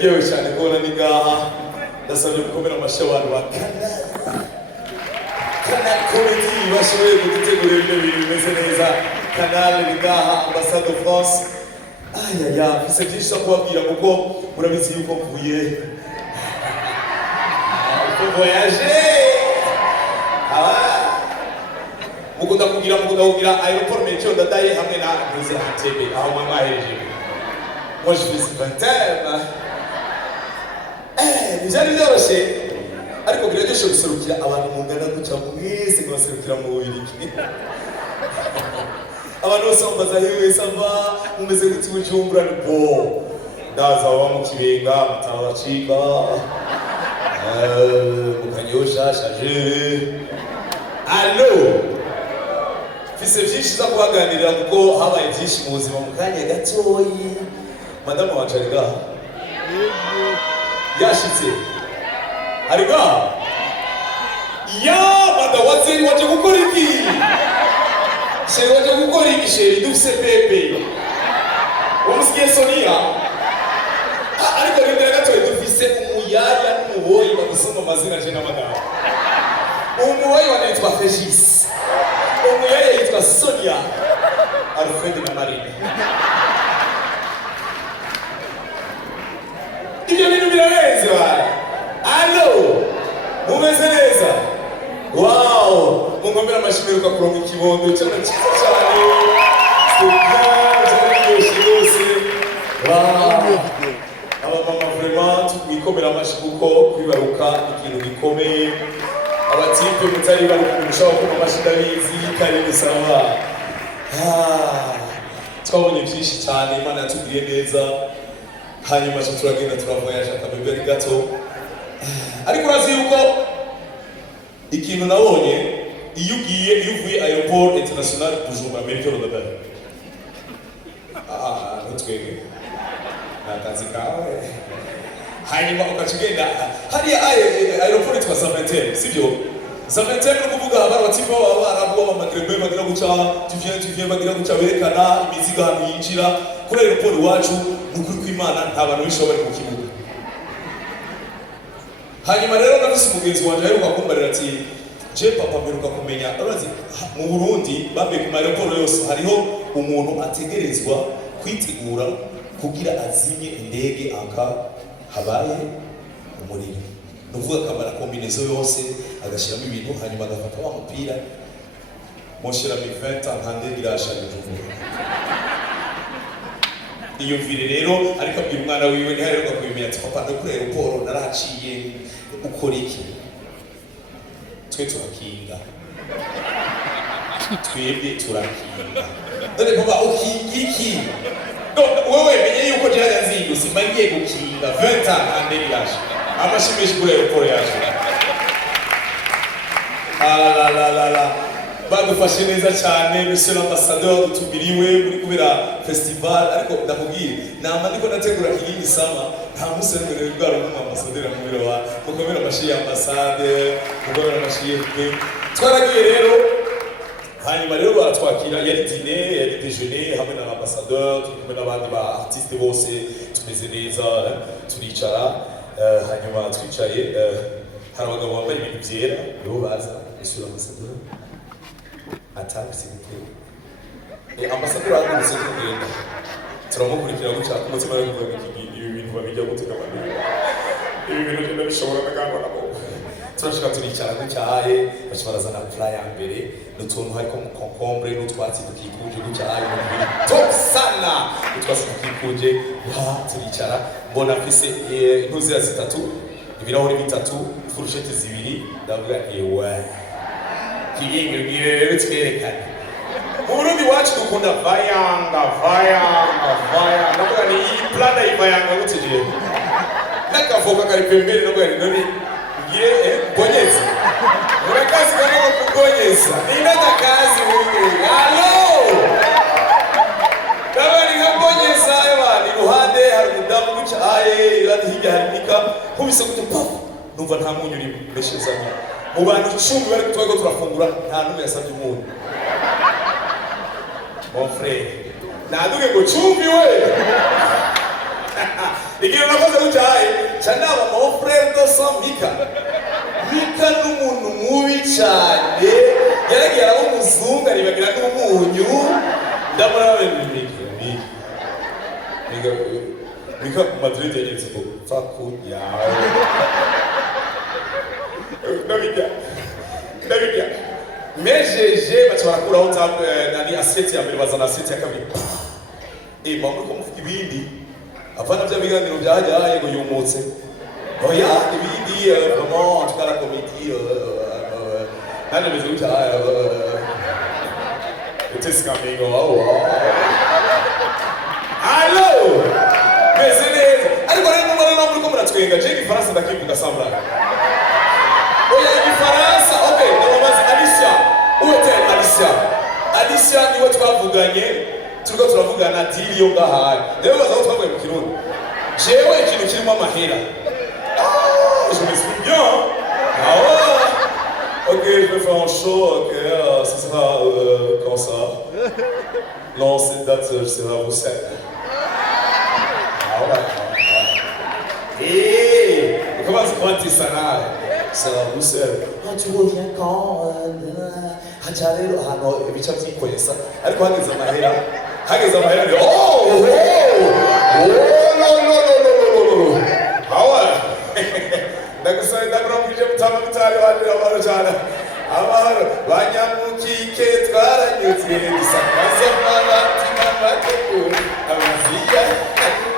Ndaryohewe cyane kubona ni ngaha. Ndasabye gukomera amashyi abantu ba Canal Comedy bashoboye gutegura ibyo bintu bimeze neza. Canal ni ngaha, Ambassade de France. Ayaya, mfise byinshi kubabwira kuko murabizi yuko mvuye voyager. Mukunda kugira aéroport Melchior Ndadaye hamwe na Bruxelles Hatebe aho mama hereje. Moi je suis content. Bijari byoroshye ariko biraryoshe guserukira abantu mungana gutya mwese guserukira mu bubiri. Abantu bose bambaza hewe sava mumeze guti Bujumbura ni bo. Ndaza wa mu Kibenga mutawa cika. Mukanyosha shajere. Allo. Fise byinshi za kubaganirira kuko habaye byinshi mu buzima mu kanya gatoyi. Madame Wachariga. Yashitse. Ariga. Ya madame waje gukora iki? Sheri waje gukora iki sheri dufise pepe. Wamusikiye Sonia? Ariko rindira gatoyi dufise umuyaya n'umuboyi bagusoma amazina je n'amagara. Umuboyi wanitwa Regis. Umuyaya yitwa Sonia. Alfred na Marine. Ibyo bintu biraheze bana. Allo. Mumeze neza. Wow. Mungomera amashimiro ka kuronka ikibondo cyane cyiza cyane. Abamama vraiment twikomera amashi kuko kwibaruka ikintu gikomeye. Abatipe mutari bari kurushaho kuma amashidabizi kari bisaba. Twabonye byinshi cyane Imana yatugiriye neza. Hanyuma turagenda turavoyaje akabebe ari gato. Ariko urazi yuko ikintu nabonye iyo uvuye aéroport international Bujumbura Melchior Ndadaye. Nogutwenga. Nakazi kawe. Hanyuma ukacigenda hariya aéroport itwa Saint-Martin, sibyo? Saint-Martin no kuvuga abatipa b'Abarabu b'amagrebe bagira guca tu viens bagira guca berekana imiziga hano yinjira kuri aéroport iwacu n'ukuri kw'Imana nta bantu bishobora mu kibuga. Hanyuma rero nafise umugenzi wanje aheruka kumbarira ati je papa mperuka kumenya urazi mu Burundi babe ku aéroport yose hariho umuntu ategerezwa kwitegura kugira azimye indege aka habaye umuriro. Nuvuga kamara kombinezo yose agashiramo ibintu hanyuma agafata wa mupira moshira mi 20 nkande birasha bivuga. Iyo vire rero ariko abwira umwana wiwe ntihaheruka kubimenya ati papa ndo kuri aéroport naraciye ukora iki? Twe turakinga. Twebwe turakinga. Dore papa ukinga iki? Wewe menye yuko jana nzingo simangiye gukinga 20 nkande birasha. Amashimeshi kuri aéroport yacu. La. Badufashe neza cyane monsieur l'ambassadeur dutubiriwe muri kubera festival ariko ndakubwiye nama ndiko nategura KIGINGI sama nta musore n'umwe rwara n'ambassadeur amubiro wa mukomera amashi ya ambassade mukomera amashi y'ubwe twaragiye rero hanyuma rero baratwakira yari dîner yari déjeuner hamwe na l'ambassadeur turi n'abandi ba artistes bose tumeze neza turicara hanyuma twicaye hari abagabo bambaye ibintu byera nibo baza monsieur l'ambassadeur atabisibite ambassadeur agomba kugenda turamukurikira guca ku mutima w'umuntu ibi bintu babijya gutega abantu ibi bintu byo bishobora kugamba nabo turashaka turicara gucyaye bashabarazana flyer mbere n'utuntu hariko mu concombre n'utwatsi dukikuje gucyaye top sana utwatsi dukikuje turicara mbona afise intuzira zitatu ibirahuri bitatu furushete zibiri ndavuga ewe KIGINGI rero twerekana mu Burundi wacu dukunda vayanga ndavuga ni plana y'ivayanga gutije nakavoka kari pembere ndavuga ni none ngiye bonyeza urakazi kana kubonyeza ninata kazi wewe allo ndabari ngabonyeza abandi ruhande hari mudamu gucaye iradi hirya harika kubise gute papa numva nta munyu uri mbeshezanya mu bantu 10 bari twego turafungura nta numwe yasabye umuntu. Mon frère naduge ngo 10 we igihe nakoze gucyaye canaba mon frère de sang Mika n'umuntu mubi cyane yaragiye araba umuzungu aribagira n'umunyu ndamurabe Mika Madrid yagenze ko faku yawe ndabijya mejeje bacabarakuraho nani assiette ya mbere bazana assiette ya kabiri bamwe ko muvuga ibindi apana bya biganiro byahaye ngo yumutse oya ibindi vraiment en tout cas la comédie nani beze guca it's coming allo meze neza ariko rero mubona no muri ko muratwenga je igifaransa ndakivuga sambra oya igifaransa okay ndababaza Alicia niwe twavuganye turiko turavugana dili yo ngahaye rero baza ko twavuye mu Kirundi jewe ikintu kirimo amahera je m'explique bien ok je vais faire un show ok ce sera quand ça non cette date je serai à Bruxelles comment se prend ça là c'est à Bruxelles tu reviens quand hajarero hano ibica byikoyesa ariko hageze amahera no hawa ndagusaye ndakurambije mutama bitari wandira abantu cyane abantu banyamukike twaranyuze gisakaza n'abati n'amateko abaziya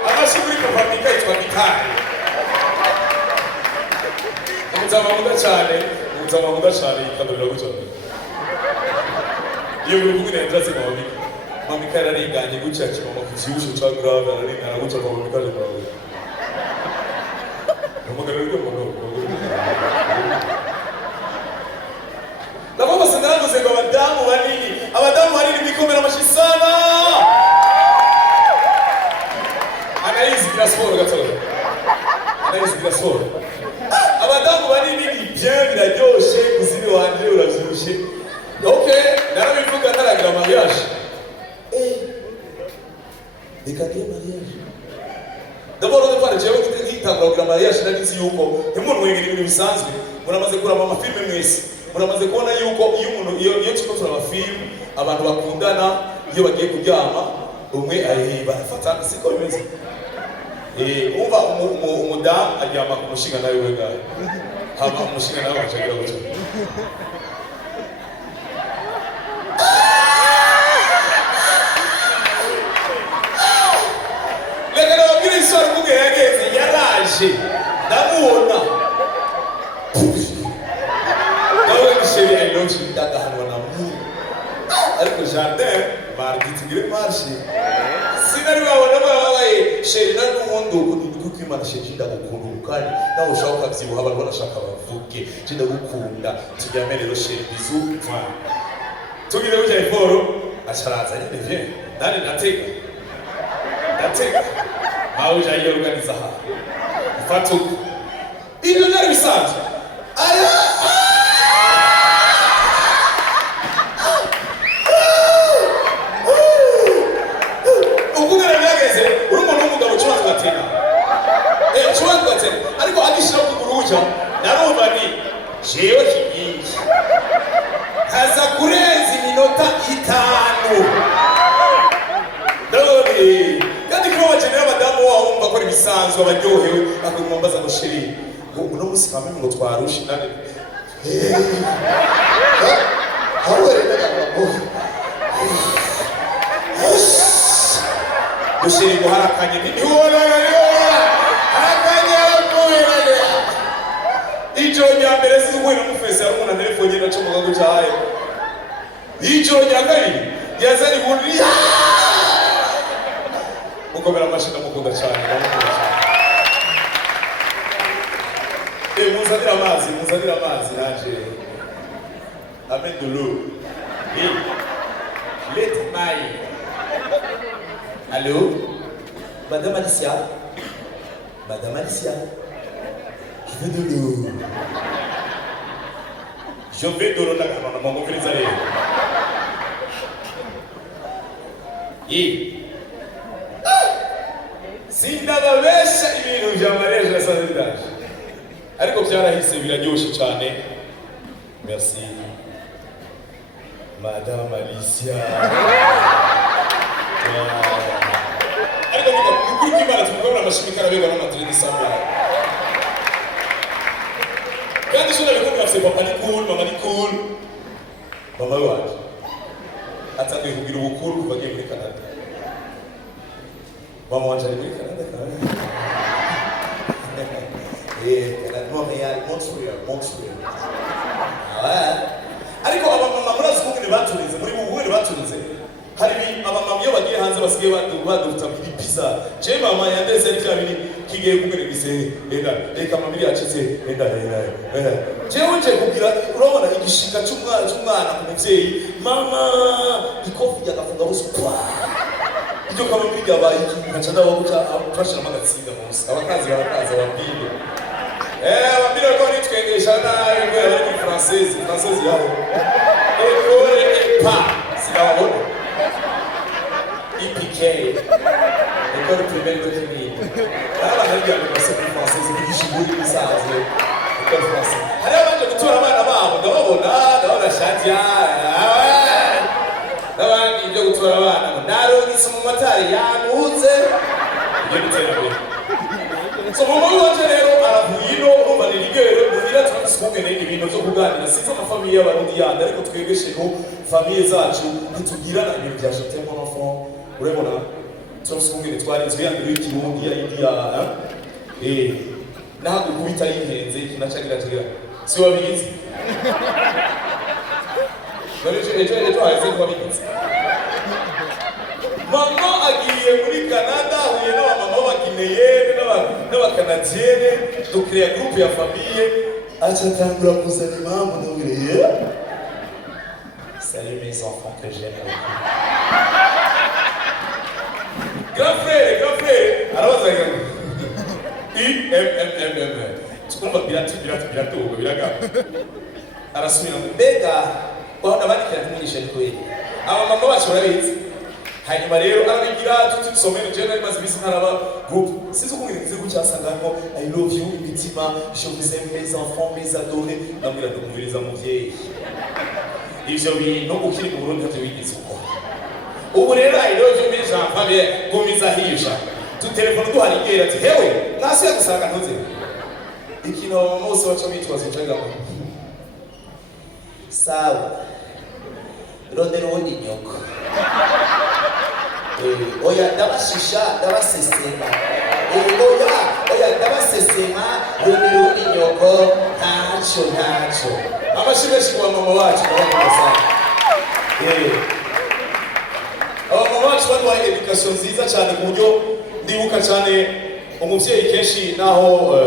amashuri ku fabrika yitwa bitari mutama muda cyane ikadurira gucyane iyo uri kugira intrazi mami yararenganye gutya kimama ku kibusho cya grave ararengana gutya mami kaje murawe umugabo rero nabo bose naravuze ngo abadamu banini bikomera amashi sana analizi ya sport gatoya abadamu banini bien biraryoshe kuziri wanje uravyushe okay narabivuga ntaragira mariage Décadrer mariage. D'abord, on ne parle pas de Dieu qui t'a programmé mariage. Je n'ai dit yuko. Et moi, nous avons dit bisanzwe. Muna maze kuraba amafilme mwese. Muna maze kubona yuko iyo tuko turaba film abantu bakundana iyo bagiye kuryama umwe barafatana siko bimeze. Umva umudamu aryama ku mushinga nawe wegaye. Hama umushinga nawe acagira gutyo. Ndamubona nawe gisheri ayonje ndagahanwa na mu ariko jardin margitire marché sinari wabona babaye sheri na n'uhondo kukwimana sheri ndagukunda kandi nawe ushaka kubyibuha abantu barashaka bavuge ndagukunda tujyame rero sheri bizu tugire ujya iforo asharaza nyine vye nani nateka aho ujya organiza ha fatuka ibyo byari bisanzwe ukugera byageze uri umuntu w'umugabo ucuranzwe atena ariko agishyira ku kuruja narumva ni jewe kigingi haza kurenza iminota 5 kandi ko bakenera abadamu wabo bumva ko ari bisanzwe abaryohewe akaguma mbaza ngo sheri uno musi kamwe ngo twarushe nane sheri ngo harakanye ijoro rya mbere sizuhuye na mufese yaramuna telefone nacomoka gucaye ijoro rya kabiri yazanye iburi mukomera amashyi ndamukunda cyane muzanira amazi naje amène de l'eau let my allô madame Alicia je veux de l'eau na maman Félizale sindababesha ibintu bya mariage na sanitaje ariko byarahise biraryoshe cyane. Merci Madame Alicia. Ariko kuri kimana tumukora amashimwe karabega n'amatire d'Isamba. Kandi shona bikubwira se papa ni cool, mama ni cool. Mama waje atangiye kugira ubukuru kuva agiye muri Canada. Mama waje ari muri Canada kandi Canada, Montreal, Montreal. Ariko abamama murazi kungene baturize muri buguwe baturize. Hari abamama iyo bagiye hanze basigaye badufita muri pizza. Je mama yandeze ari cyabiri kigiye kungene gise reka mamiri yacitse enda. Jewe nje kugira urabona igishika cy'umwana ku muvyeyi mama ikofi yagafunga bose kwa. Ibyo kama muri gabaye nkaca ndabaguca afashira magatsinda munsi. Abakazi babwiye. Babwira ko nitwengesha nabi ngo ari française yaho. École pas sinabona. IPK. École primaire de Kigini. Aba hariya mu masoko française bigishiguri bisaze. École française. Hari abanje gutora abana babo ndababona shatia. Nabandi byo gutora abana ndaronse mu matari yanuze. So mama waje rero arahuyino urumva ni rigero duhira twasukene ibintu byo kuganira sizo na famille y'abarundi yanda ariko twegeshe ko famille zacu ntitugirana ibintu bya jeter mon enfant urabona twasukene twari twiyandira ikirundi ya India naho kubita yihenze kinacagira si wabizi ejo haize kwa bizi mama agiye muri Canada huye n'abamama bakeneye n'abakanadienne ducrea groupe ya famille achatangura kuzana impamvu ndabwire salut mes enfants que j'aime grand frère arabazaga tukumva biraga arasubira mbega kwanda bandikira kumwisha kweli abamama bacu barabizi. Hanyuma rero arabigira tutusomera je maze bisi ntaraba groupe sizo kungize gucyasangamo I love you imitima je vous aime mes enfants mes adorés namwira ndumviriza muvyeyi ivyo bintu ukiri mu Burundi ntacyo bigize uko ubu rero I love you mes enfants gumiza hisha tu telefone duhari ngera ati hewe nasiye gusanga ntuze ikino mose wacho bitwaza cenga mu sawa rondero woni nyoko oya ndabashisha ndabasesema oya ndabasesema rondero inyoko ntacyo abashibeshi kwa mama wacu barabasa mama wacu baduhaye education nziza cyane ku buryo ndibuka cyane umuvyeyi kenshi naho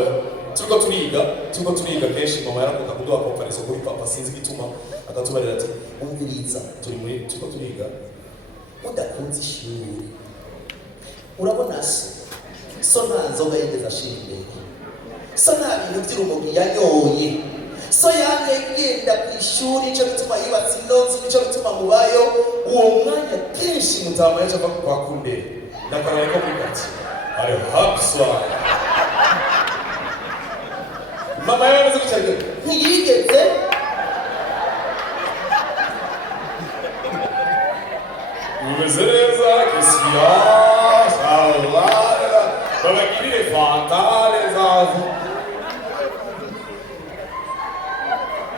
turiko turiga kenshi mama yarakunda kuduha konferensi kuri papa sinzi gituma akatubarira ati umviriza turiko turiga udakunze ishuri urabona so nta nzoga yigeze ashira imbere so nta bintu by'urumogi yanyoye so yagenda ku ishuri nicyo bituma yibatse inonzi nicyo bituma mubayo uwo mwanya kenshi mutama yaje ava kwa kunde ndakaraye ko kwikati ari hapswa mama yamaze gucyarira ntiyigeze Uvezereza, Kisia, Salvara, babagirire fatale zazo.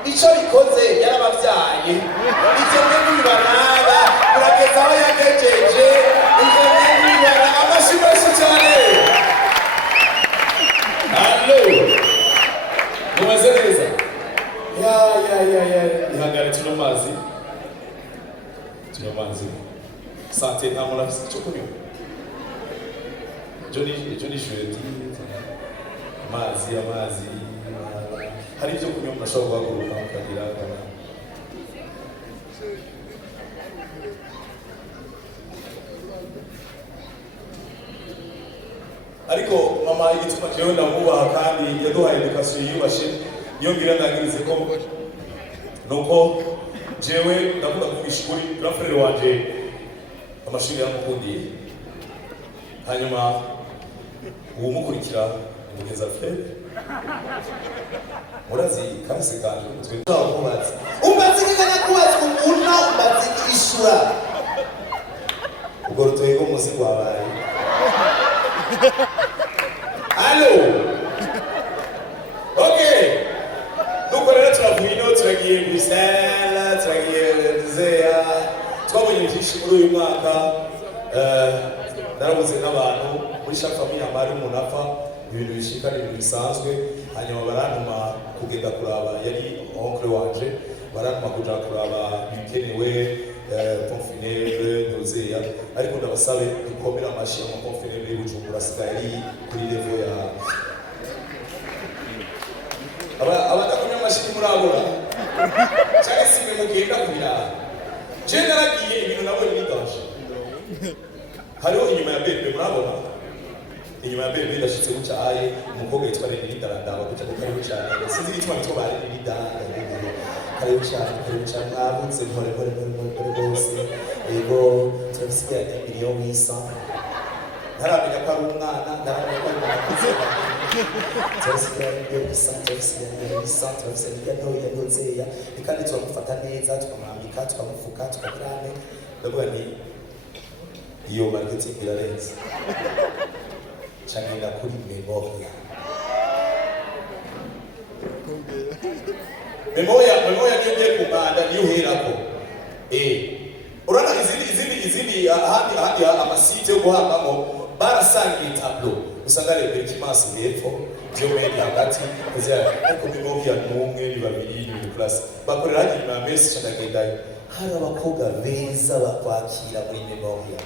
Ico bikoze yarabavyaye. Ivyo n'ibibaraba, urageza aho yagejeje, ivyo n'ibibara amashimesho cyane. Allo. Uvezereza. Ya. Ihangare tuno mazi. Santé nta muntu afite icyo kunywa ejo ni jeudi amazi hari ibyo kunywa umuntu ashobora guhaguruka ukagira ariko mama igituma jewe ndamubaha kandi yaduhaye education yiyubashe niyo ngira ndangirize ko nuko jewe ndakunda kuvuga ishuri grand frère wanje amashuri yamukundiye hanyuma uwo mukurikira umugeza Fred murazi kahise kanje umutwe ntawo kubaza umbazi ngana kubaza umuntu umbazi ishura ubwo rutwego muzi wabaye allo okay nuko rero turavuye ino turagiye Bruxelles turagiye Zeya twabonye byinshi muri uyu mwaka narabuze n'abantu muri chaque famille amari umuntu apfa ibintu bishika n'ibintu bisanzwe hanyuma barantuma kugenda kuraba yari oncle wanje barantuma kuja kuraba ibikenewe pomfunèbre Zeya ariko ndabasabe dukomera amashi mu pomfunèbre I Bujumbura asigaye kuri level ya abadakomera amashi murabura cyane simwe mugenda kubiraba je naragiye ibintu nabonye bidanje hariho inyuma ya bebe murabona inyuma ya bebe ndashitse gucaye umukobwa yitwa Renini Darandaba guca kariho cyane sinzi igituma nitwa bari n'idanga kariho cyane mwabutse mpore bose yego turabisigaye miliyoni y'isa ntaramenya ko ari umwana ntaramenya ko ari umwana turabisigaye turabisigaye Zeya kandi turamufata neza tukamwambika tukamufuka tukagirane ndavuga ni iyo marketing irarenze cyane kuri memoria niyo kumanda niyo uherako urana izindi ahandi amasite yo guhambamo barasangiye tableau usanga rebera ikimasi hepfo byo medi hagati ariko memoria n'umwe ni babiri ni class bakorera hagi na mesi cyanagendayo hari abakobwa beza bakwakira muri memoria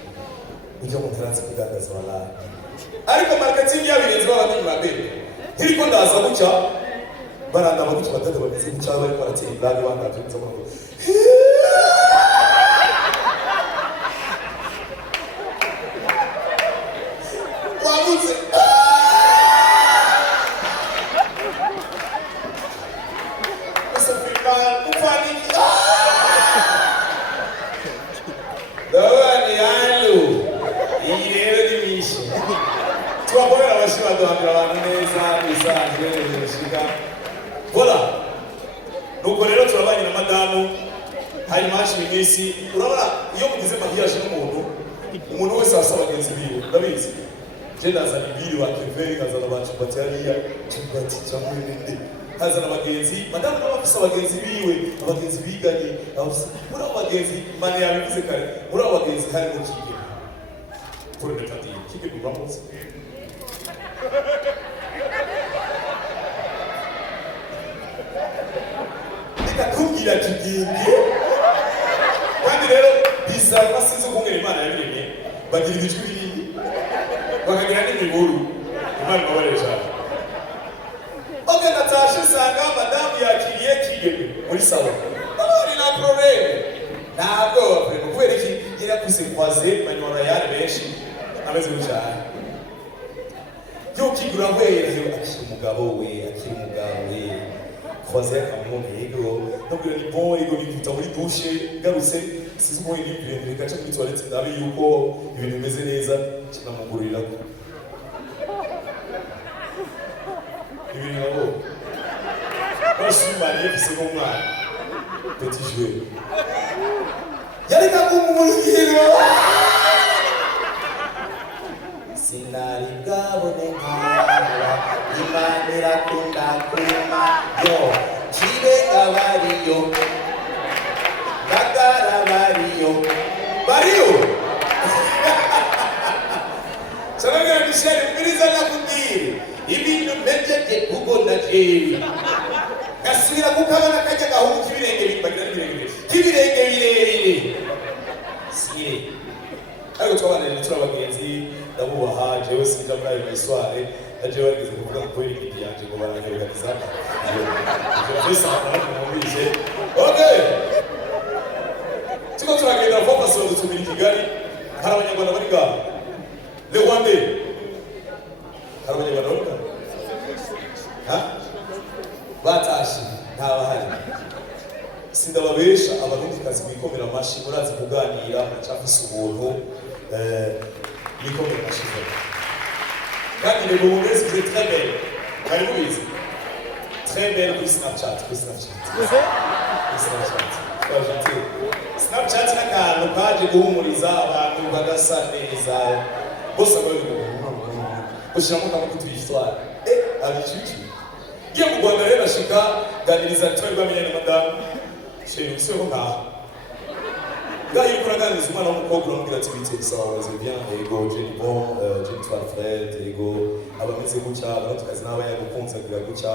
ujya mu transi kugaragaza wallahi ariko marketing yabirenze babanye mabere hiriko ndaza guca baranda baguca batata bagize guca bari kwaratira blague bandatunze mu wabuze tuwakorera abashima duhamira abantu neza bisanzwe bishika vola nuko rero turabanye na madamu hari mashi iminsi urabona iyo mugize mahiyaje umuntu wese asaba bagenzi biwe ndabizi je nazana ibiri wa keveri kazana bacubati hariya cubati cyangwa ibindi hazana abagenzi madamu nabo bafise abagenzi biwe abagenzi biganye muri abo bagenzi mane yabivuze kare muri abo bagenzi harimo kige pour le tati kige bibamutse nikakubwira kigingi kandi rero bizaba sinzi ukungera Imana yabiremye bagira ibijwi binini bakagira n'imiburu Imana ibabaresha oge natashe sanga madamu yakiriye kigeme muri salon ni na problème ntabwo bapre kubera iki gira kuse kwaze manyora yari benshi ameze cyane yokigura wera akiri umugabo we croiser akamubona yego nubwo ni bon yego bikuta muri douche garutse sizi mo iri birenge gacha muri toilette ndabe yuko ibintu bimeze neza kinamugurira ko ibintu nabo bashimanye bisego mwana petit joueur yareka kumurikira sinari bwabone nkara Imana irakunda kuma yo kibenga bariyo bagara bariyo Sananga Michel mbiriza nakubwire ibintu mejeje kubona jewe gasubira kukabana kajya gahungu kibirenge birere siye ariko twabana turabagenzi ndabubaha jewe sinja muri ayo misware aje bageze kuvuga ko iri yanje ngo baranyorganiza Fesa namubize okay tuko turagenda focus on tumiri Kigali hari abanyarwanda bari ga le Rwanda hari abanyarwanda bari ga batashi ntabahari sindababesha abarundikazi bikomera amashi murazi kuganira cyangwa se ubuntu bikomera amashi kandi les Burundaises vous êtes très belles mwari mubizi très belle kuri Snapchat Snapchat n'akantu kaje guhumuriza abantu badasa neza bose ushyiramo n'amakuti y'histoire abicucu ngiye mu Rwanda rero ashika ganiriza twari bamenye na madame chez nous ngaha ngaha yuko uraganiriza umwana w'umukobwa uramubwira ati bitse sawa waze bien ego Jenny bon Jenny toi Fred ego abameze gutya abatukazi n'aba yagukunze kugira gutya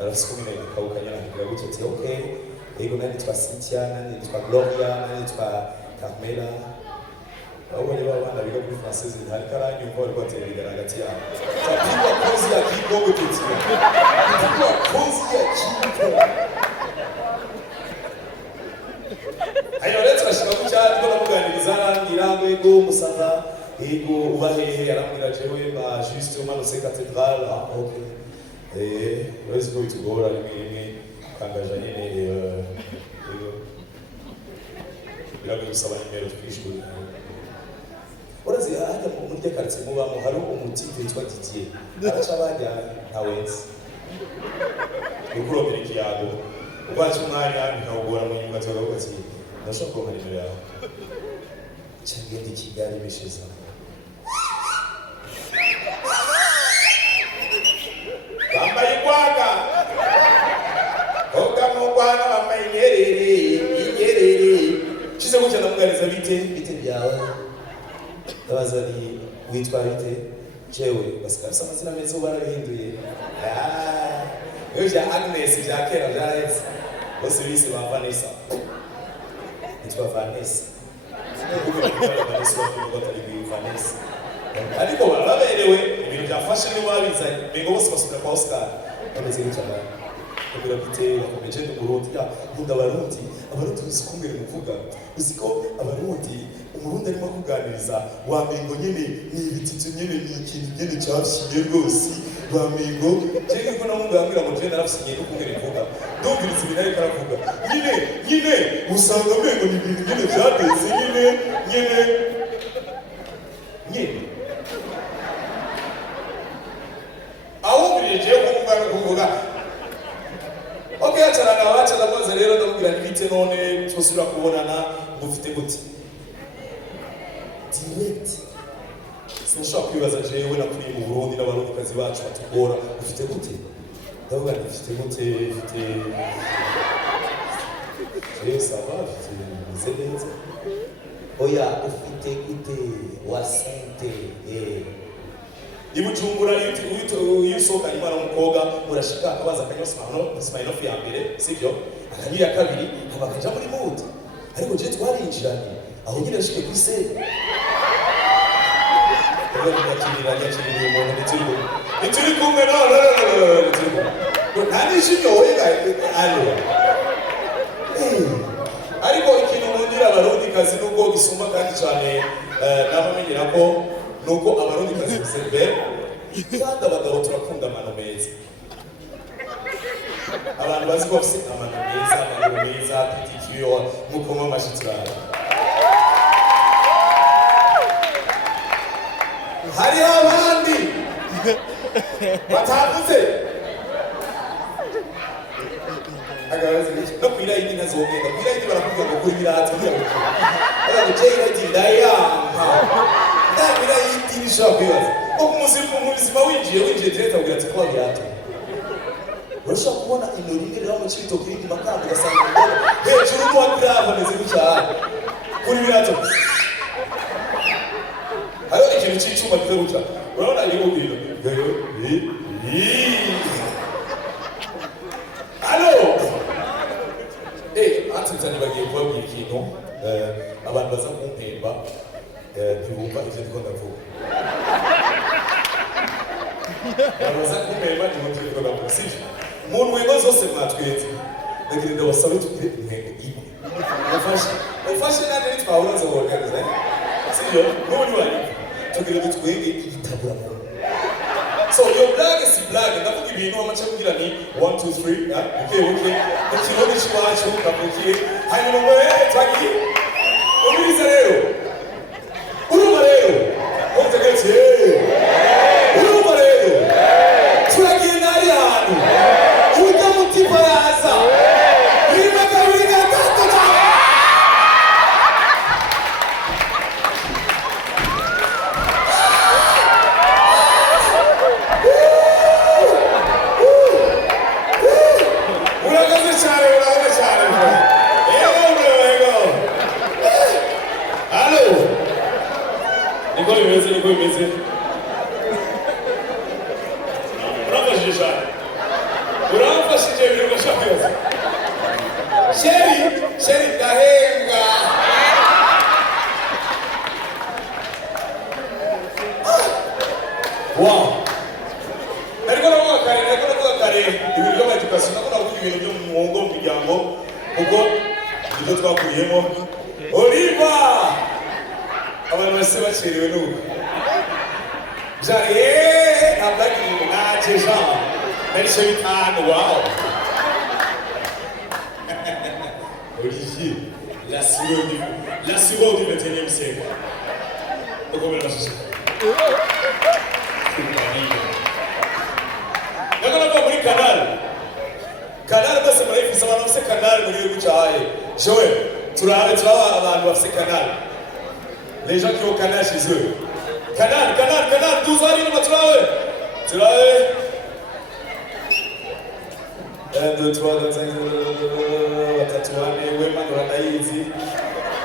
arafise kumenya ukawukanya kugira gutya ati okay ego nani twa Cynthia nani twa Gloria nani twa Carmela abone bana biga kuri française ntari karangi uko bari kwaterera hagati yabo tapigwa kozi ya kigogo tutsiye tapigwa kozi ya kigogo ayo rero turashika ku cyari ko namuganiriza ngirango ego musanga ego ubahehe arambwira jewe ba juste umanutse cathédrale okay wese ko bitugora rimwe kangaja nyene ego birago gusaba nimero twishuri urazi hajya mu murya quartier mubamo hari umutipe witwa Didier araca bajya ntawenzi ukuromera ikiyago ubwacu umwanya ntawugora mu nyunga tugavuga ati ndashaka ko nimero yawe cyangwa ndi Kigali bisheza bambaye kwaga oga mu Rwanda bambaye inyerere kize gutya ndamuganiza bite byawe abazari witwa bite jewe basikasa amazina meza barabihinduye bya Agnes bya kera byarahetse bose bise ba Vanessa witwa Vanessa Vanessa ariko baraberewe ibintu byafashe n'ababizanye ngo bose basubira kwa Oscar bameze nk'cyane kugira bite bakomeje no Burundi nkunda abarundi uzikumire muvuga uziko abarundi umurundi arimo kuganiriza wamengo nyene ni ibititse nyene ni ikintu nyene cyafshiye rwose wamengo cyangwa ko namungu yambwira ngo jena arafshiye no kumire mvuga ndumviriza ibinari karavuga nyine usanga mengo ni ibintu nyene byateze nyene awumvirije kuvuga okay acha kwanza rero ndamubwira nibite none twosubira kubonana mufite gute direct sinashaka kwibaza jewe nakuriye mu Burundi n'abarundi kazi bacu batugora ufite gute ndavuga nifite gute jewe saba ufite neza oya ufite gute wasente I Bujumbura yusohoka imana umukobwa murashika akabaza akanyosmano ya mbere sivyo akanyira kabiri abakaja muri mood ariko je twarinjiranye aho nyine ashike ku ise yakirira umuntu nituri kumwe no nani shinyo wega ariko ikintu mundira abarundi kazi nuko gisumba kandi cyane nabamenyera ko nuko abarundi kazi bisembe kandi abagabo turakunda amano meza abantu bazi ko bafite amano meza pedicure nk'uko mu mashitirano hariho abandi batavuze no kwira yindi nazogenda kwira yindi barakubwira ngo kuri biratse kugira ngo jayira ati ndayampa ndabira yindi bishobora kwibaza mu buzima winjiye direct abwira ati kuba birata urashobora kubona inori imwe rero mu cyito kuri makamba ugasanga hejuru mu wagrave ameze gutya kuri birata hariho ikintu cy'icuma kize gutya urabona iyo ubwira atsinzani bagiye kubabwira ikintu abantu baza kumpemba ntibumva ivyo ndiko ndavuga baza kumpemba ntibumva ivyo ndiko ndavuga sivyo mu ntwego zose mwatweze ndagira ndabasabe tugire intego imwe mufashe nane nitwahura nzoborganiza sivyo n'ubundi bari tugire dutwege igitabura mu so yo blague si blague ndavuga ibintu amace kugira ni 1 2 3 okay ikirundi cy'iwacu kavugiye hanyuma ngo twagi umuriza rero urumva rero umutegetse urumva rero niko bimeze uramfashije cyane uramfashije ibintu ugashaka yose sheri ndahembwa wow nariko navuga kare ibintu by'amadukasiyo nako navuga ibintu byo mu mwuga mu miryango kuko ibyo twakuriyemo Oliva abantu bose bacerewe n'ubu jare ntabwo ari naje jean narishe bitanu wow Olivier la sueur du 21e siècle ukomera nashije nakora muri canal bose murayifuza abantu bafite canal muri gihugu cyahaye Joël turabe abantu bafite canal les gens qui ont canal chez eux canal 12 ans ni maturawe turabe 1 2 3 4 5 batatu bane wema ndarayizi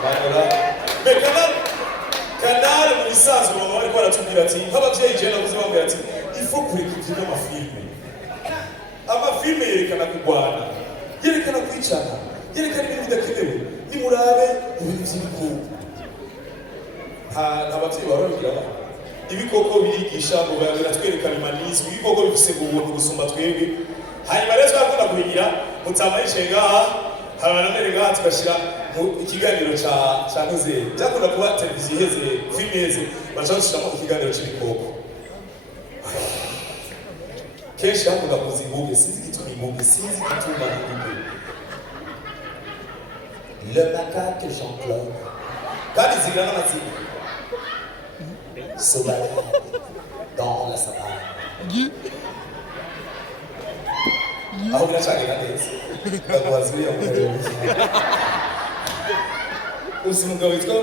bakora mais canal mu bisanzwe mama bari baratubwira ati nk'abavyeyi je navuze bambwira ati il faut kurikira amafilme yerekana kugwana yerekana kwicana yerekana ibintu bidakenewe nimurabe ibintu by'ibikoko nta bavyeyi barabwira abana ibikoko birigisha ngo biratwerekana imanisme ibikoko bifise ubuntu gusumba twebwe hanyuma rero twakunda kubigira mutama yicaye ngaha harananere ngaha tugashyira mu ikiganiro ca ntuze byakunda kuba televiziyo iheze filime iheze baca dushiramo ikiganiro c'ibikoko kenshi hakunda kuza imbuge sinzi igituma imbuge sinzi igituma imbuge le macaque Jean-Claude kandi zigira n'amazina sauvage dans la savane aho biracagenda neza ndamubaza uriya mugabo uzi umugabo witwa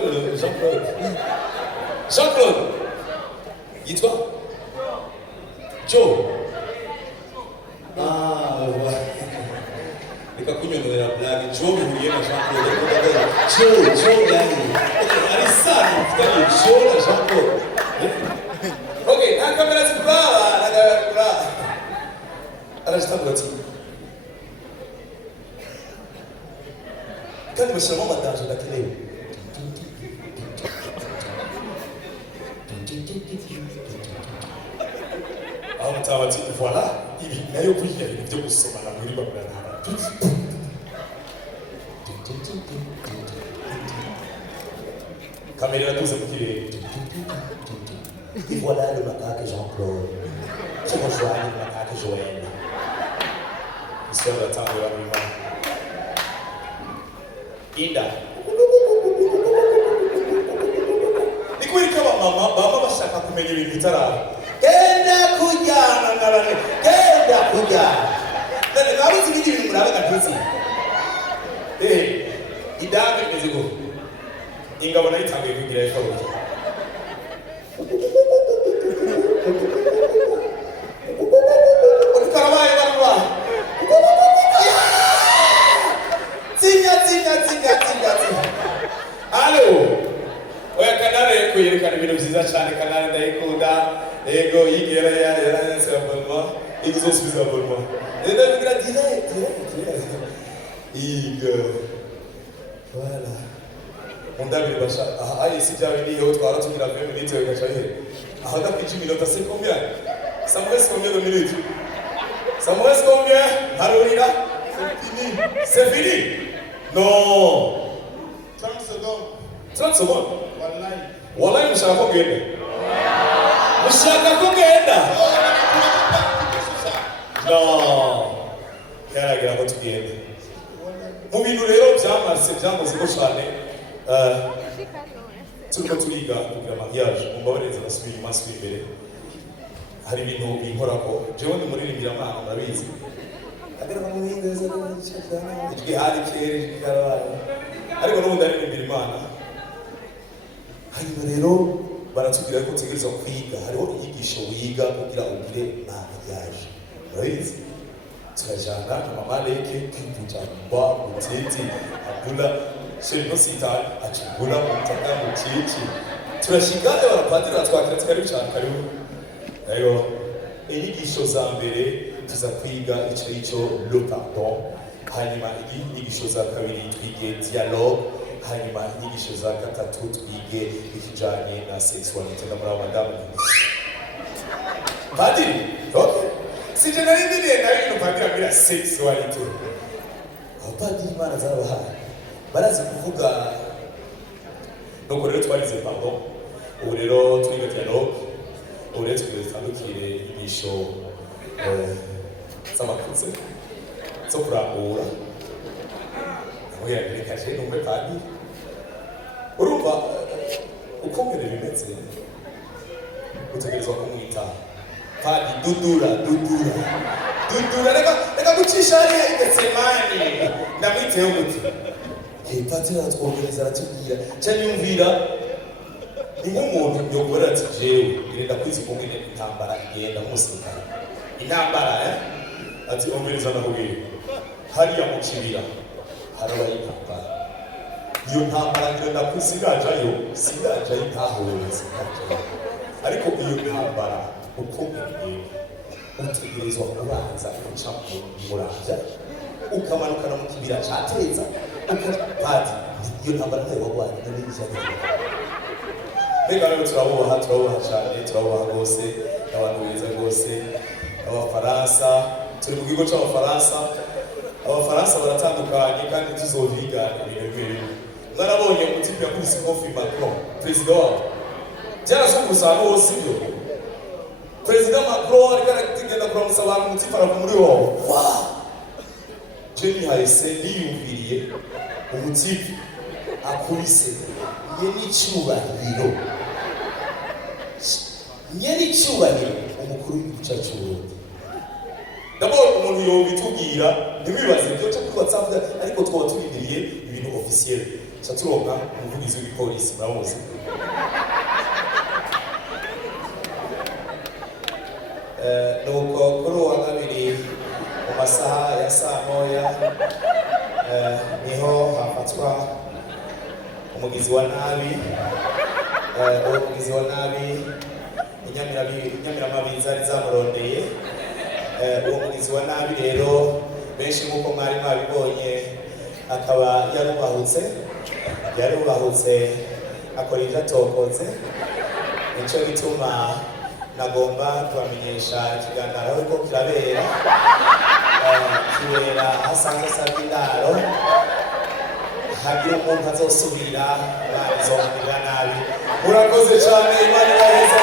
Jean-Claude yitwa Joe reka kunyonora blague Joe bihuye na Jean-Claude Joe yani ari sana mfitanye Joe na Jean-Claude okay nta kamera zikubaba nagakura arashitangura ati kandi bashyiramo amadanje gakenewe aho mutaba ati voilà ibi nayo kurya ibintu byo gusomana muri baburana kamera iraduze mu kirere et voilà le macaque Jean-Claude qui rejoint le macaque Joël histoire d'attendre l'animal Inda nikwereka abamama baba bashaka kumenya ibintu bitaraba genda kujyana nabane genda kujyana none babuze ibindi bintu murabe gatuzi idame imeze go ingabo nayo itangiye kugira ifabuye ukarabaye barwa Allo oya kanale kuyerekana ibintu byiza cyane kanale ndayikunda yego yigera yaranse abonwa izosubiza abonwa ndenda bigira direct igo voilà ondabiri basha ayi sijari niyo twaratumira 20 minutes ugachaye aho ndakwica iminota c'est combien ça me reste combien de minutes ça me reste combien harurira c'est fini non 30 secondes 30 secondes wallahi mshaka kugenda no yaragira ko tugenda mu bintu rero byamaze ko cyane turiko turiga kugira mariage umbabareze basubira imaso imbere hari ibintu binkorako jewe ndi muririmbira amana murabizi agera mu buhinzi ijwi hari kere karabaye ariko n'ubundi aririmbira imana hanyuma rero baratubwira ko utegereza kwiga hariho inyigisho wiga kugira ugire mariage murabizi turajana amamaleke kwibujamba muteti abula sheri no sita achibula mutaka mutiti turashika abapadiri batwakira tukari cyane kariho ayo inyigisho za mbere tuza kwiga icyo le pardon hanyuma inyigisho za kabiri twige dialogue hanyuma inyigisho za gatatu twige ikijanye na sexualité na muri madamu padiri okay si je nari ndiriye nayo ino padiri amira sexualité abapadiri imana zarabahaye barazi kuvuga nuko rero twarize pardon ubu rero twiga dialogue ubu rero twitandukire inyigisho z'amakuze zo kurambura mugira nirekaje numve padiri urumva uko mbere bimeze utegerezwa kumwita padiri dudura reka gucisha hariya igetsemani ndamwiteho gute padiri aratwongereza aratubwira cyane yumvira ni nk'umuntu yokora ati jewe irenda kwizi kumwe intambara igenda nk'umusirikare intambara ati ongereza ndakubwira hariya mu kibira harabaye intambara iyo ntambara ngenda kwisigajayo sigajayo ntahureze ariko iyo ntambara ukomeye utegerezwa kubanza guca mu muravya ukamanukana mu kibira cateza ukapati iyo ntambara ntayo wagwanye n'ibijyanye reka rero turabubaha cyane turabubaha rwose abantu beza rwose abafaransa turi mu kigo cy'abafaransa abafaransa baratandukanye kandi tuzobigana ibintu bimwe mwarabonye umutipe yakubise kofi Macron perezida wabo byarasungurutse ahantu hose ibyo perezida Macron ariko aragenda kuramutsa abantu umutipe arava muri wowe je nihahise niyumviriye umutipe akubise nyenicyubahiro umukuru w'igihugu cyacu cy'Uburundi d'abord umuntu yobitubwira ntibibaze ibyo cyo kuri WhatsApp ariko twaba tubindiriye ibintu officiel cyo turonka umuvugizi w'ipolisi muramuzi nuko kuri uwa kabiri mu masaha ya saa moya niho hafatwa umugizi wa nabi inyamiramabi zari zamurondeye uwo mugizi wa nabi rero benshi nk'uko mwari mwabibonye akaba yarubahutse akora ibyo atokotse nicyo gituma nagomba kubamenyesha ikiganiro ariko kirabera kibera ahasanzwe asabwa indaro hagira umuntu azosubira bazomubwira nabi murakoze cyane imana ibaheze